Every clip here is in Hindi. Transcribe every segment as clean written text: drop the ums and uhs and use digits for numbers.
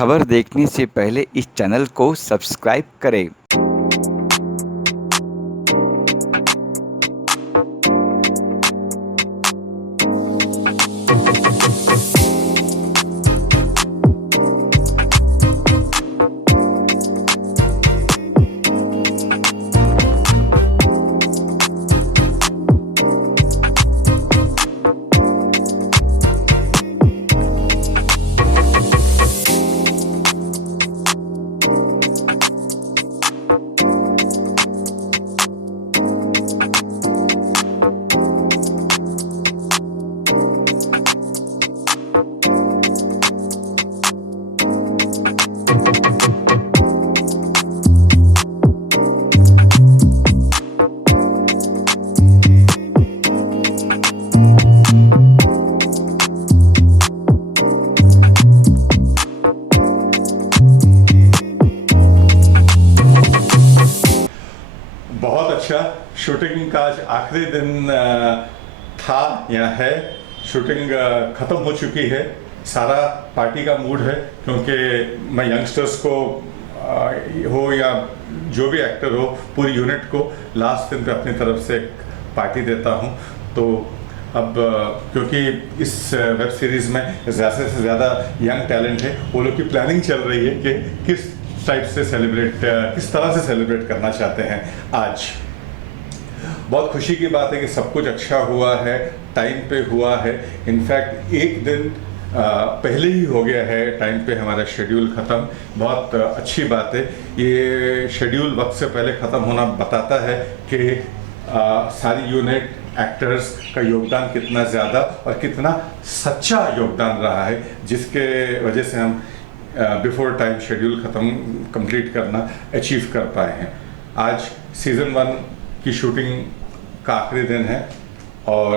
खबर देखने से पहले इस चैनल को सब्सक्राइब करें। बहुत अच्छा। शूटिंग का आज आखिरी दिन था या है। शूटिंग ख़त्म हो चुकी है। सारा पार्टी का मूड है क्योंकि मैं यंगस्टर्स को हो या जो भी एक्टर हो, पूरी यूनिट को लास्ट दिन पे अपनी तरफ से एक पार्टी देता हूं। तो अब क्योंकि इस वेब सीरीज़ में ज़्यादा से ज़्यादा यंग टैलेंट है, वो लोग की प्लानिंग चल रही है कि किस टाइप से किस तरह से सेलिब्रेट करना चाहते हैं आज। बहुत खुशी की बात है कि सब कुछ अच्छा हुआ है, टाइम पे हुआ है। इनफैक्ट एक दिन पहले ही हो गया है टाइम पे हमारा शेड्यूल ख़त्म। बहुत अच्छी बात है। ये शेड्यूल वक्त से पहले ख़त्म होना बताता है कि सारी यूनिट एक्टर्स का योगदान कितना ज़्यादा और कितना सच्चा योगदान रहा है, जिसके वजह से हम बिफोर टाइम शेड्यूल कंप्लीट करना अचीव कर पाए हैं। आज सीज़न 1 की शूटिंग का आखिरी दिन है और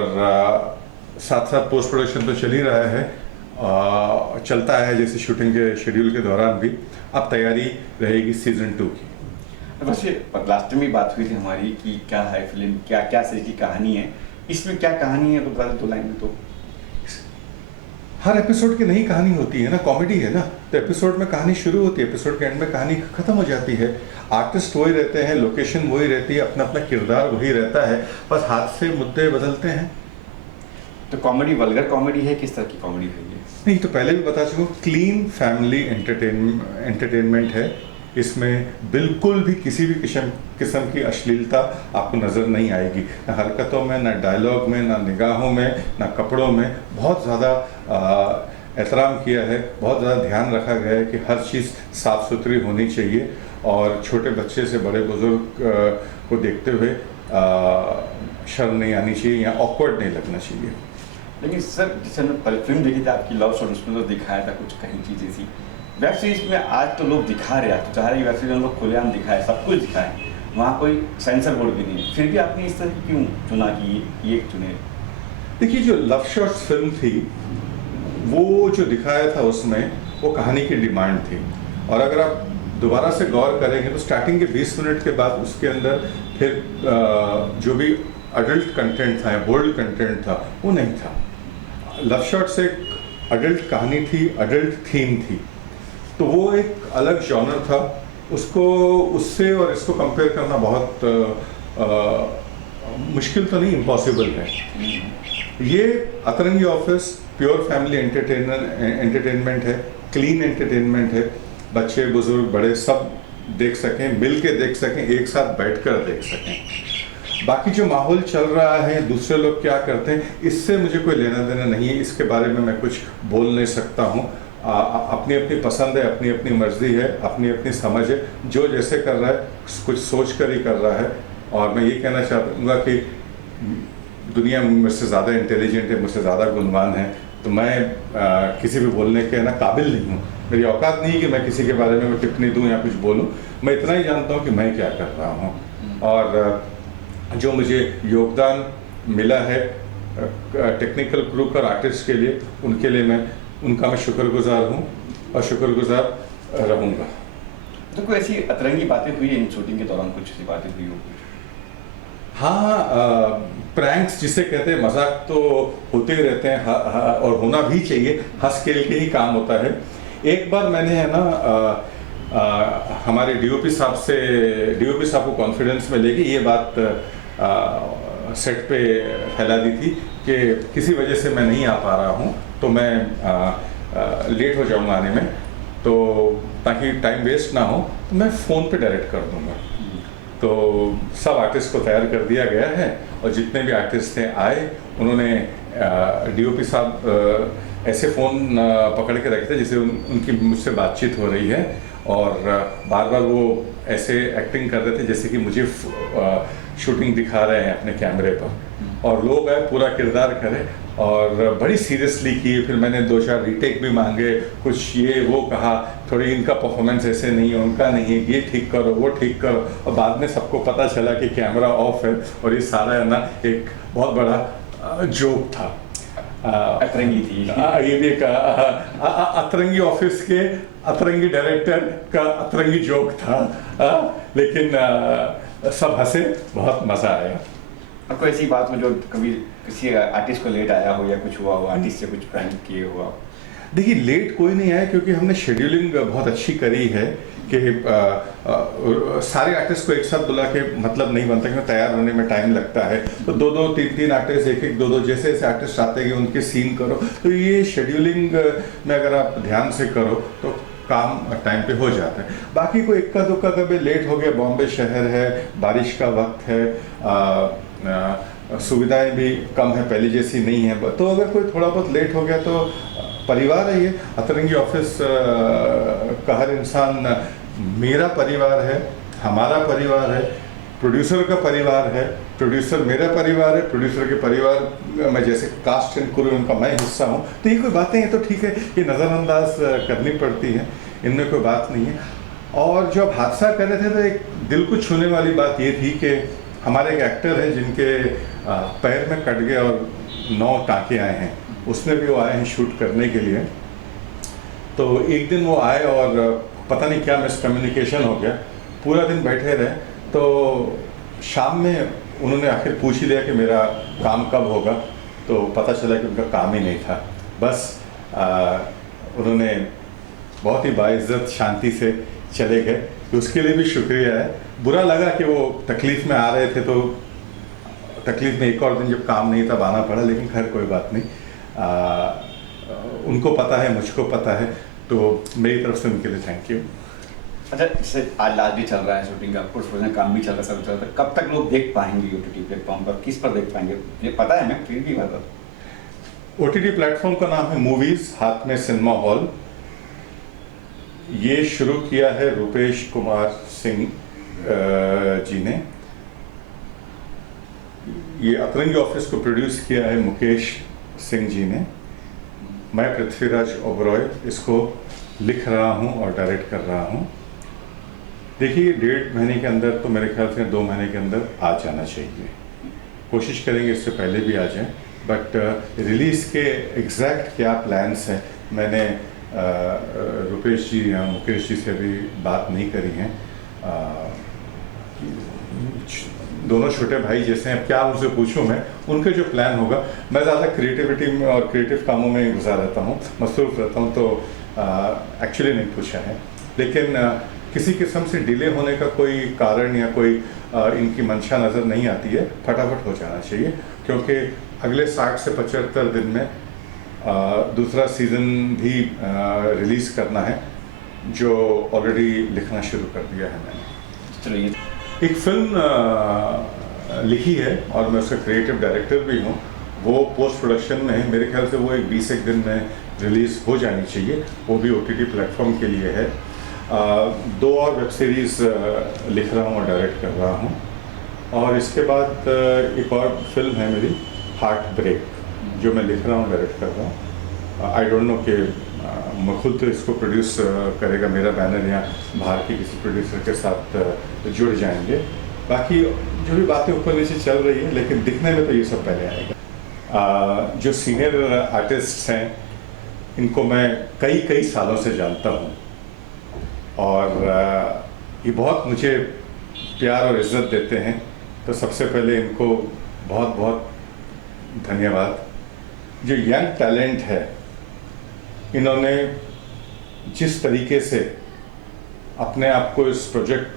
साथ साथ पोस्ट प्रोडक्शन तो चल ही रहा है, चलता है जैसे शूटिंग के शेड्यूल के दौरान भी। अब तैयारी रहेगी सीज़न 2 की। वैसे लास्ट में बात हुई थी हमारी कि क्या है फिल्म, क्या क्या सही की कहानी है, इसमें क्या कहानी है तो बता दो 2 लाइन में। तो हर एपिसोड की नई कहानी होती है ना, कॉमेडी है ना, तो एपिसोड में कहानी शुरू होती है, एपिसोड के एंड में कहानी खत्म हो जाती है। आर्टिस्ट वही रहते हैं, लोकेशन वही रहती है, अपना अपना किरदार वही रहता है, बस हाथ से मुद्दे बदलते हैं। तो कॉमेडी वल्गर कॉमेडी है, किस तरह की कॉमेडी है ये? नहीं, तो पहले भी बता चुका, क्लीन फैमिली एंटरटेनमेंट है। इसमें बिल्कुल भी किसी भी किस्म की अश्लीलता आपको नज़र नहीं आएगी, ना हरकतों में, ना डायलॉग में, ना निगाहों में, ना कपड़ों में। बहुत ज़्यादा एहतराम किया है, बहुत ज़्यादा ध्यान रखा गया है कि हर चीज़ साफ़ सुथरी होनी चाहिए और छोटे बच्चे से बड़े बुजुर्ग को देखते हुए शर्म नहीं आनी चाहिए या ऑकवर्ड नहीं लगना चाहिए। लेकिन सर, जैसे हमने पहले फिल्म देखी थी आपकी लव स्टोरी, उसमें तो दिखाया था कुछ कहीं चीज़ें थी। वेब सीरीज में आज तो लोग दिखा रहे हैं, तो चाह रहे वेब सीरीज में लोग खुलेआम दिखाए, सब कुछ दिखाए, वहाँ कोई सेंसर बोर्ड भी नहीं है, फिर भी आपने इस तरह क्यों चुना कि ये चुने? देखिए, जो लव शॉट्स फिल्म थी वो जो दिखाया था उसमें वो कहानी की डिमांड थी, और अगर आप दोबारा से गौर करेंगे तो स्टार्टिंग के 20 मिनट के बाद उसके अंदर फिर जो भी अडल्ट कंटेंट था या बोल्ड कंटेंट था वो नहीं था। लव शॉट्स एक अडल्ट कहानी थी, अडल्ट थीम थी, तो वो एक अलग जॉनर था। उसको उससे और इसको कंपेयर करना बहुत मुश्किल तो नहीं, इम्पॉसिबल है। ये अतरंगी ऑफिस प्योर फैमिली एंटरटेनमेंट है, क्लीन एंटरटेनमेंट है। बच्चे बुजुर्ग बड़े सब देख सकें, मिल के देख सकें, एक साथ बैठकर देख सकें। बाकी जो माहौल चल रहा है, दूसरे लोग क्या करते हैं, इससे मुझे कोई लेना देना नहीं है। इसके बारे में मैं कुछ बोल नहीं सकता हूँ। अपनी अपनी पसंद है, अपनी अपनी मर्जी है, अपनी अपनी समझ है। जो जैसे कर रहा है कुछ सोच कर ही कर रहा है। और मैं ये कहना चाहूँगा कि दुनिया मुझसे ज़्यादा इंटेलिजेंट है, मुझसे ज़्यादा गुणवान है, तो मैं किसी भी बोलने के ना काबिल नहीं हूँ। मेरी औकात नहीं कि मैं किसी के बारे में टिप्पणी दूँ या कुछ बोलूँ। मैं इतना ही जानता हूँ कि मैं क्या कर रहा हूँ, और जो मुझे योगदान मिला है टेक्निकल क्रू और आर्टिस्ट के लिए, उनके लिए उनका मैं शुक्रगुजार हूँ और शुक्रगुजार रहूँगा। तो कोई ऐसी अतरंगी बातें हुई इन शूटिंग के दौरान, कुछ ऐसी बातें हुई हो? हाँ, प्रैंक्स जिसे कहते हैं, मजाक तो होते ही रहते हैं, और होना भी चाहिए, हंस खेल के ही काम होता है। एक बार मैंने है ना हमारे डीओपी साहब को कॉन्फिडेंस में लेके ये बात सेट पे फैला दी थी कि किसी वजह से मैं नहीं आ पा रहा हूँ, तो मैं लेट हो जाऊँगा आने में, तो ताकि टाइम वेस्ट ना हो तो मैं फ़ोन पे डायरेक्ट कर दूँगा। तो सब आर्टिस्ट को तैयार कर दिया गया है और जितने भी आर्टिस्ट थे आए, उन्होंने डीओपी साहब ऐसे फ़ोन पकड़ के रखे थे जैसे उनकी मुझसे बातचीत हो रही है, और बार बार वो ऐसे एक्टिंग कर रहे थे जैसे कि मुझे शूटिंग दिखा रहे हैं अपने कैमरे पर, और लोग आए पूरा किरदार करे और बड़ी सीरियसली की। फिर मैंने 2-4 रीटेक भी मांगे, कुछ ये वो कहा, थोड़ी इनका परफॉर्मेंस ऐसे नहीं है, उनका नहीं है, ये ठीक करो वो ठीक करो, और बाद में सबको पता चला कि कैमरा ऑफ है और ये सारा है ना एक बहुत बड़ा जोक था। अतरंगी थी ये भी एक अतरंगी ऑफिस के अतरंगी डायरेक्टर का अतरंगी जोक था, लेकिन सब हंसे, बहुत मजा आया। आपको ऐसी बात हो जो कभी किसी आर्टिस्ट को लेट आया हो या कुछ हुआ हो, आर्टिस्ट से कुछ प्रैंक किए हुआ हो? देखिए लेट कोई नहीं आया क्योंकि हमने शेड्यूलिंग बहुत अच्छी करी है कि सारे आर्टिस्ट को एक साथ बुला के मतलब नहीं बनता, क्योंकि तैयार होने में टाइम लगता है, तो 2-2 3-3 आर्टिस्ट, एक-एक 2-2 जैसे जैसे आर्टिस्ट आते हैं कि उनके सीन करो, तो ये शेड्यूलिंग में अगर आप ध्यान से करो तो काम टाइम पे हो जाता है। बाकी कोई इक्का दुक्का कभी लेट हो गया, बॉम्बे शहर है, बारिश का वक्त है, सुविधाएं भी कम है, पहले जैसी नहीं है, तो अगर कोई थोड़ा बहुत लेट हो गया तो परिवार है ये अतरंगी ऑफिस का हर इंसान मेरा परिवार है, हमारा परिवार है, प्रोड्यूसर का परिवार है, प्रोड्यूसर मेरा परिवार है, प्रोड्यूसर के परिवार में जैसे कास्ट एंड क्रू उनका मैं हिस्सा हूँ, तो ये कोई बातें हैं तो ठीक है, ये नज़रअंदाज करनी पड़ती है, इनमें कोई बात नहीं है। और जब हादसा कर रहे थे तो एक दिल को छूने वाली बात ये थी कि हमारे एक एक्टर हैं जिनके पैर में कट गए और 9 टाँके आए हैं, उसमें भी वो आए हैं शूट करने के लिए। तो एक दिन वो आए और पता नहीं क्या मिसकम्युनिकेशन हो गया, पूरा दिन बैठे रहे, तो शाम में उन्होंने आखिर पूछ ही लिया कि मेरा काम कब होगा, तो पता चला कि उनका काम ही नहीं था। बस उन्होंने बहुत ही बाइज्जत शांति से चले गए, तो उसके लिए भी शुक्रिया है। बुरा लगा कि वो तकलीफ़ में आ रहे थे, तो तकलीफ़ में एक और दिन जब काम नहीं तब आना पड़ा, लेकिन खैर कोई बात नहीं, उनको पता है, मुझको पता है, तो मेरी तरफ से उनके लिए थैंक यू। अच्छा, जैसे आज लास्ट डे चल रहा है शूटिंग का, कुछ काम भी चल रहा है, सब चल रहा है, कब तक लोग देख पाएंगे OTT प्लेटफॉर्म पर, किस पर देख पाएंगे? ये पता है, मैं फिर भी मतलब OTT प्लेटफॉर्म का नाम है मूवीज़ हाथ में सिनेमा हॉल। ये शुरू किया है रुपेश कुमार सिंह जी ने। ये अतरंगी ऑफिस को प्रोड्यूस किया है मुकेश सिंह जी ने। मैं पृथ्वीराज ओबरॉय इसको लिख रहा हूँ और डायरेक्ट कर रहा हूँ। देखिए 1.5 महीने के अंदर, तो मेरे ख्याल से 2 महीने के अंदर आ जाना चाहिए, कोशिश करेंगे इससे पहले भी आ जाए, बट रिलीज़ के एग्जैक्ट क्या प्लान्स हैं मैंने रुपेश जी या मुकेश जी से भी बात नहीं करी हैं। दोनों छोटे भाई जैसे हैं, क्या उनसे पूछूं मैं, उनके जो प्लान होगा। मैं ज़्यादा क्रिएटिविटी में और क्रिएटिव कामों में गुजार रहता हूँ, मसरूफ़ रहता हूँ, तो एक्चुअली नहीं पूछा है। लेकिन किसी किस्म से डिले होने का कोई कारण या कोई इनकी मंशा नज़र नहीं आती है, फटाफट हो जाना चाहिए, क्योंकि अगले 60 से 75 दिन में दूसरा सीज़न भी रिलीज़ करना है, जो ऑलरेडी लिखना शुरू कर दिया है मैंने। चलिए, एक फिल्म लिखी है और मैं उसका क्रिएटिव डायरेक्टर भी हूँ, वो पोस्ट प्रोडक्शन में है, मेरे ख्याल से वो एक 20 दिन में रिलीज़ हो जानी चाहिए, वो भी OTT प्लेटफॉर्म के लिए है। 2 और वेब सीरीज़ लिख रहा हूँ और डायरेक्ट कर रहा हूँ, और इसके बाद एक और फिल्म है मेरी हार्ट ब्रेक, जो मैं लिख रहा हूँ, डायरेक्ट कर रहा हूँ। आई डोंट नो कि मैं खुद तो इसको प्रोड्यूस करेगा मेरा बैनर, या बाहर के किसी प्रोड्यूसर के साथ जुड़ जाएंगे। बाकी जो भी बातें ऊपर नीचे चल रही है, लेकिन दिखने में तो ये सब पहले आएगा। जो सीनियर आर्टिस्ट हैं, इनको मैं कई सालों से जानता हूँ, और ये बहुत मुझे प्यार और इज़्ज़त देते हैं, तो सबसे पहले इनको बहुत बहुत धन्यवाद। जो यंग टैलेंट है, इन्होंने जिस तरीके से अपने आप को इस प्रोजेक्ट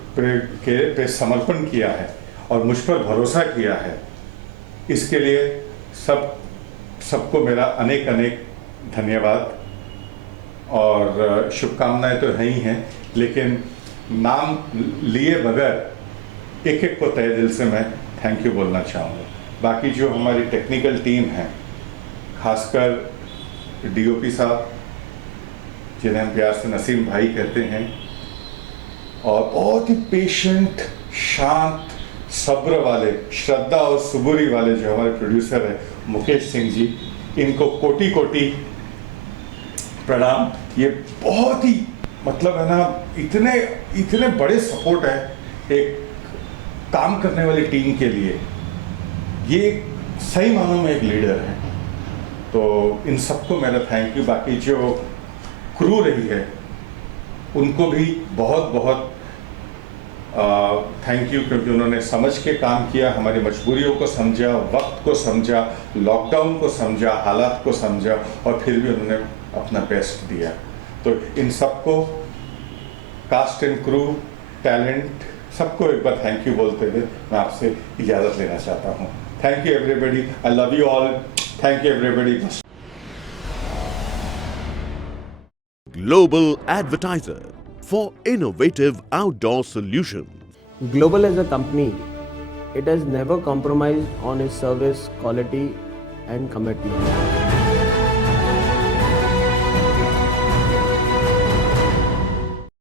पे समर्पण किया है और मुझ पर भरोसा किया है, इसके लिए सबको मेरा अनेक अनेक धन्यवाद और शुभकामनाएं तो है ही हैं, लेकिन नाम लिए बगैर एक एक को तहे दिल से मैं थैंक यू बोलना चाहूँगा। बाकी जो हमारी टेक्निकल टीम है, खासकर डीओपी साहब जिन्हें हम प्यार से नसीम भाई कहते हैं, और बहुत ही पेशेंट, शांत, सब्र वाले, श्रद्धा और सुबुरी वाले जो हमारे प्रोड्यूसर हैं मुकेश सिंह जी, इनको कोटि कोटि प्रणाम। ये बहुत ही मतलब है ना, इतने बड़े सपोर्ट है एक काम करने वाली टीम के लिए। ये सही मानों में एक लीडर है, तो इन सबको मेरा थैंक यू। बाकी जो क्रू रही है उनको भी बहुत बहुत थैंक यू, क्योंकि उन्होंने समझ के काम किया, हमारी मजबूरियों को समझा, वक्त को समझा, लॉकडाउन को समझा, हालात को समझा, और फिर भी उन्होंने अपना बेस्ट दिया। तो इन सबको, कास्ट एंड क्रू, टैलेंट, सबको एक बार थैंक यू बोलते हुए मैं आपसे इजाज़त लेना चाहता हूँ। Thank you everybody, I love you all, thank you everybody. Global advertiser for innovative outdoor solutions. Global as a company, it has never compromised on its service quality and commitment.